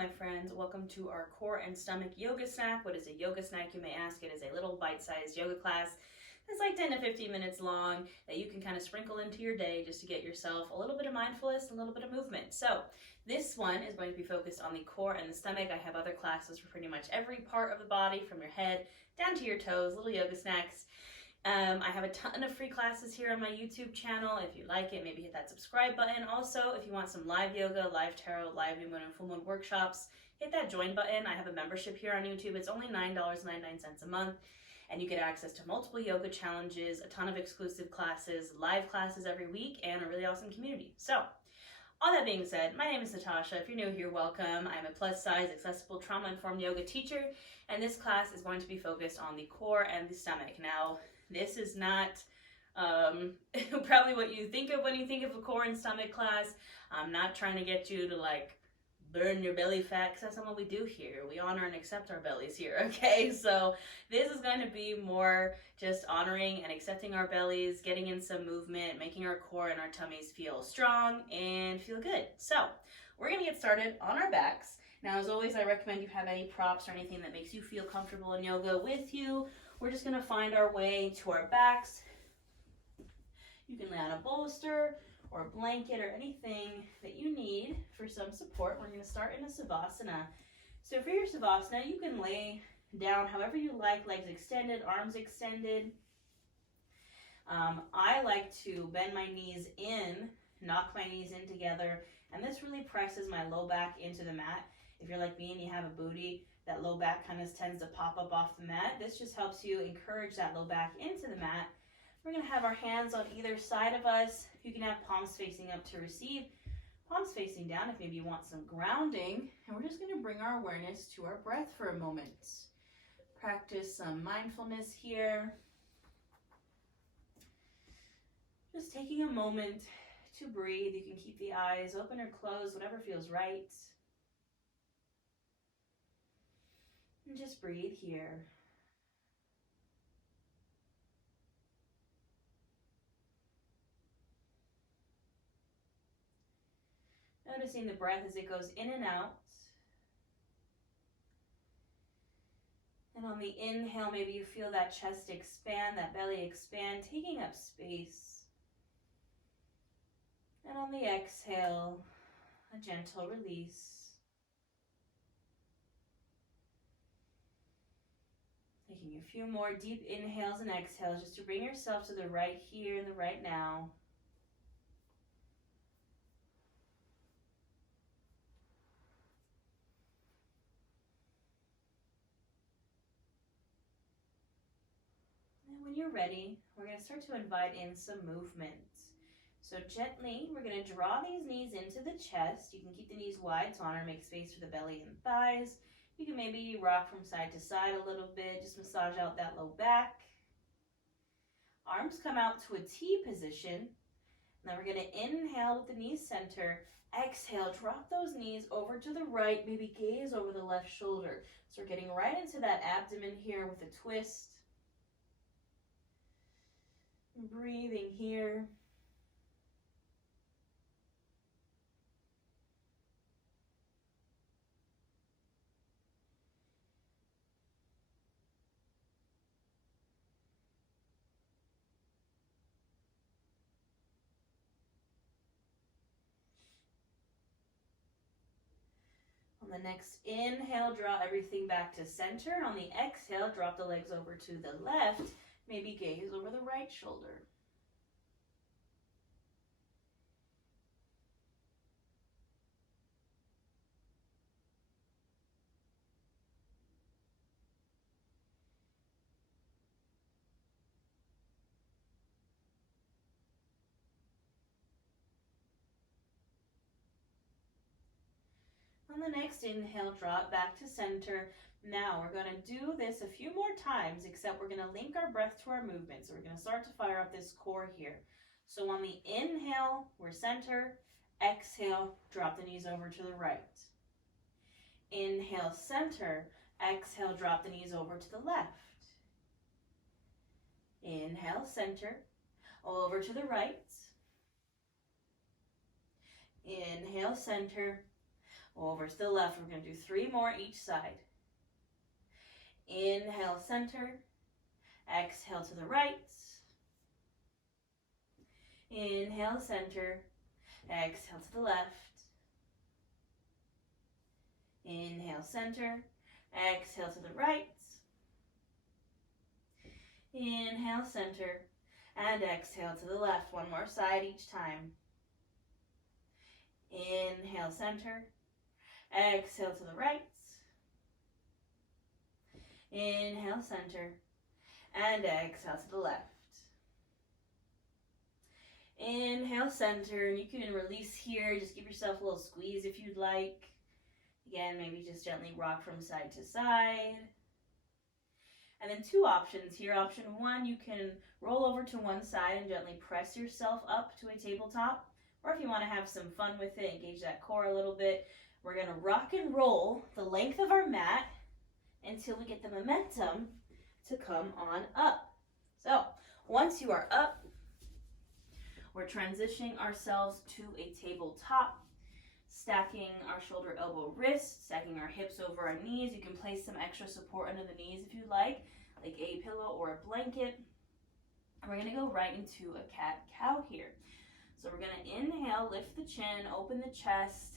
my friends. Welcome to our core and stomach yoga snack. What is a yoga snack, you may ask? It is a little bite-sized yoga class that's like 10 to 15 minutes long that you can kind of sprinkle into your day just to get yourself a little bit of mindfulness and a little bit of movement. So this one is going to be focused on the core and the stomach. I have other classes for pretty much every part of the body, from your head down to your toes, little yoga snacks. I have a ton of free classes here on my YouTube channel. If you like it, maybe hit that subscribe button. Also, if you want some live yoga, live tarot, live new moon and full moon workshops, hit that join button. I have a membership here on YouTube. It's only $9.99 a month, and you get access to multiple yoga challenges, a ton of exclusive classes, live classes every week, and a really awesome community. So, all that being said, my name is Natasha. If you're new here, welcome. I'm a plus-size, accessible, trauma-informed yoga teacher, and this class is going to be focused on the core and the stomach. Now, this is not probably what you think of when you think of a core and stomach class. I'm not trying to get you to like burn your belly fat, because that's not what we do here. We honor and accept our bellies here, okay? So this is going to be more just honoring and accepting our bellies, getting in some movement, making our core and our tummies feel strong and feel good. So we're going to get started on our backs. Now, as always, I recommend you have any props or anything that makes you feel comfortable in yoga with you. We're just going to find our way to our backs. You can lay on a bolster or a blanket or anything that you need for some support. We're going to start in a Savasana. So for your Savasana, you can lay down however you like, legs extended, arms extended. I like to bend my knees in, knock my knees in together, and this really presses my low back into the mat. If you're like me and you have a booty, that low back kind of tends to pop up off the mat. This just helps you encourage that low back into the mat. We're going to have our hands on either side of us. You can have palms facing up to receive, palms facing down if maybe you want some grounding. And we're just going to bring our awareness to our breath for a moment. Practice some mindfulness here. Just taking a moment to breathe. You can keep the eyes open or closed, whatever feels right. And just breathe here. Noticing the breath as it goes in and out. And on the inhale, maybe you feel that chest expand, that belly expand, taking up space. And on the exhale, a gentle release. Taking a few more deep inhales and exhales just to bring yourself to the right here and the right now. And when you're ready, we're going to start to invite in some movement. So gently, we're going to draw these knees into the chest. You can keep the knees wide to honor and make space for the belly and thighs. You can maybe rock from side to side a little bit, just massage out that low back. Arms come out to a T position. Now we're going to inhale with the knees center. Exhale, drop those knees over to the right, maybe gaze over the left shoulder. So we're getting right into that abdomen here with a twist. Breathing here. On the next inhale, draw everything back to center. On the exhale, drop the legs over to the left. Maybe gaze over the right shoulder. On the next inhale, draw it back to center. Now we're going to do this a few more times, except we're going to link our breath to our movement. So we're going to start to fire up this core here. So on the inhale, we're center. Exhale, drop the knees over to the right. Inhale, center. Exhale, drop the knees over to the left. Inhale, center. Over to the right. Inhale, center. Over to the left. We're going to do 3 more each side. Inhale, center. Exhale to the right. Inhale, center. Exhale to the left. Inhale, center. Exhale to the right. Inhale, center. And exhale to the left. One more side each time. Inhale, center. Exhale to the right. Inhale, center. And exhale to the left. Inhale, center. You can release here. Just give yourself a little squeeze if you'd like. Again, maybe just gently rock from side to side. And then 2 options here. Option 1, you can roll over to one side and gently press yourself up to a tabletop. Or if you want to have some fun with it, engage that core a little bit, we're going to rock and roll the length of our mat until we get the momentum to come on up. So once you are up, we're transitioning ourselves to a tabletop, stacking our shoulder, elbow, wrist, stacking our hips over our knees. You can place some extra support under the knees if you like a pillow or a blanket. And we're going to go right into a cat-cow here. So we're going to inhale, lift the chin, open the chest,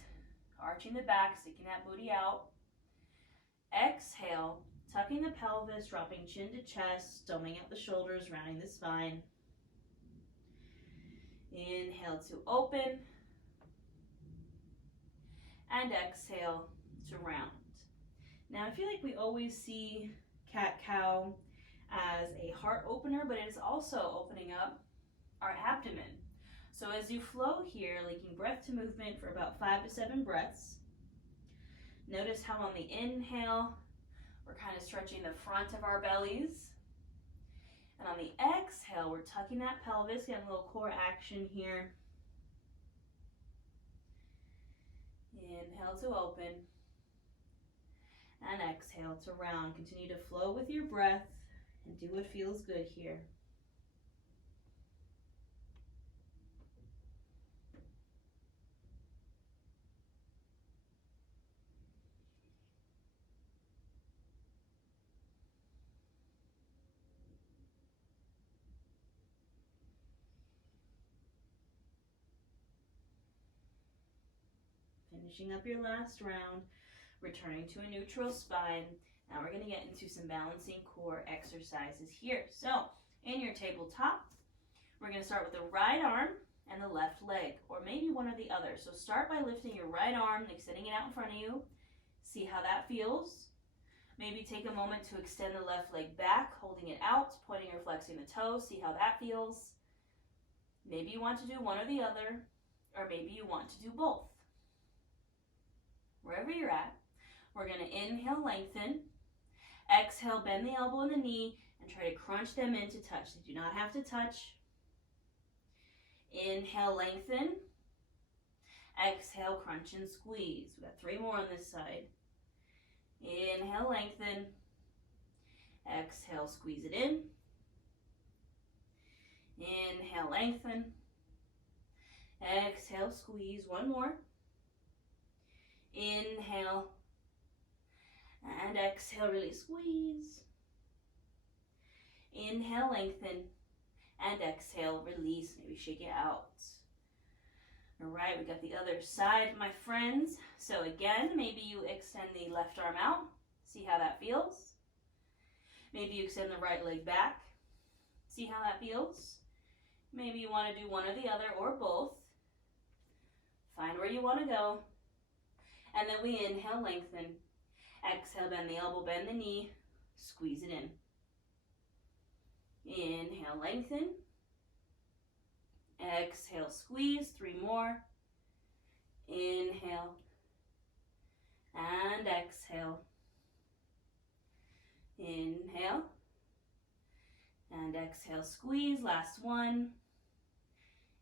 arching the back, sticking that booty out. Exhale, tucking the pelvis, dropping chin to chest, doming out the shoulders, rounding the spine. Inhale to open. And exhale to round. Now I feel like we always see cat-cow as a heart opener, but it is also opening up our abdomen. So as you flow here, linking breath to movement for about 5 to 7 breaths, notice how on the inhale, we're kind of stretching the front of our bellies. And on the exhale, we're tucking that pelvis, getting a little core action here. Inhale to open. And exhale to round. Continue to flow with your breath and do what feels good here. Finishing up your last round, returning to a neutral spine. Now we're going to get into some balancing core exercises here. So in your tabletop, we're going to start with the right arm and the left leg, or maybe one or the other. So start by lifting your right arm and extending it out in front of you. See how that feels. Maybe take a moment to extend the left leg back, holding it out, pointing or flexing the toes. See how that feels. Maybe you want to do one or the other, or maybe you want to do both. Wherever you're at, we're going to inhale, lengthen. Exhale, bend the elbow and the knee and try to crunch them in to touch. They do not have to touch. Inhale, lengthen. Exhale, crunch and squeeze. We've got 3 more on this side. Inhale, lengthen. Exhale, squeeze it in. Inhale, lengthen. Exhale, squeeze. 1 more. Inhale. And exhale, really squeeze. Inhale, lengthen. And exhale, release. Maybe shake it out. All right, we got the other side, my friends. So again, maybe you extend the left arm out. See how that feels. Maybe you extend the right leg back. See how that feels. Maybe you want to do one or the other or both. Find where you want to go. And then we inhale, lengthen. Exhale, bend the elbow, bend the knee. Squeeze it in. Inhale, lengthen. Exhale, squeeze. 3 more. Inhale. And exhale. Inhale. And exhale, squeeze. Last one.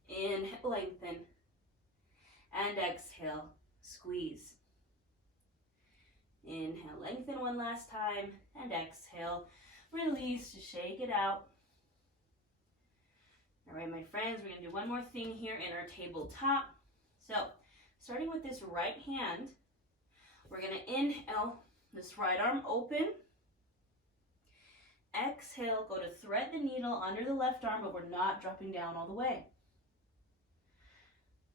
Inhale, lengthen. And exhale, squeeze. Inhale, lengthen one last time, and exhale, release to shake it out. All right, my friends, we're going to do one more thing here in our tabletop. So, starting with this right hand, to inhale, this right arm open. Exhale, go to thread the needle under the left arm, but we're not dropping down all the way.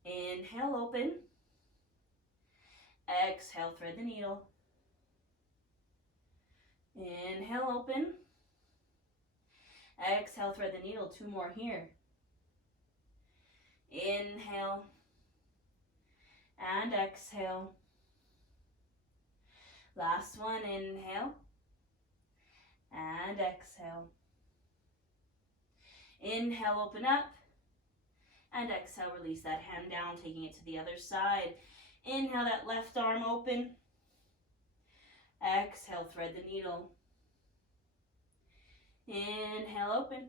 Inhale, open. Exhale, thread the needle. Inhale, open. Exhale, thread the needle. 2 more here. Inhale and exhale. Last one, inhale and exhale. Inhale, open up, and exhale, release that hand down, taking it to the other side. Inhale, that left arm open. Exhale, thread the needle. Inhale, open.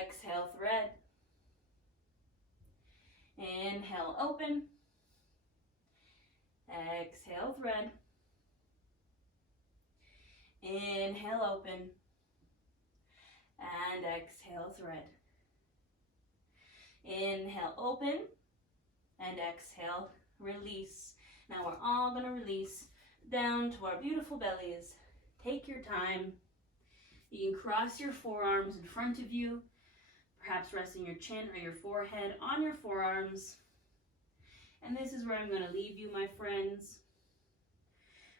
Exhale, thread. Inhale, open. Exhale, thread. Inhale, open. And exhale, thread. Inhale, open. And exhale, release. Now we're all going to release down to our beautiful bellies. Take your time. You can cross your forearms in front of you, perhaps resting your chin or your forehead on your forearms. And this is where I'm going to leave you, my friends.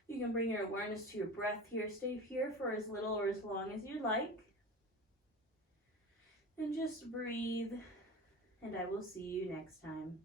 You can bring your awareness to your breath here. Stay here for as little or as long as you like. And just breathe. And I will see you next time.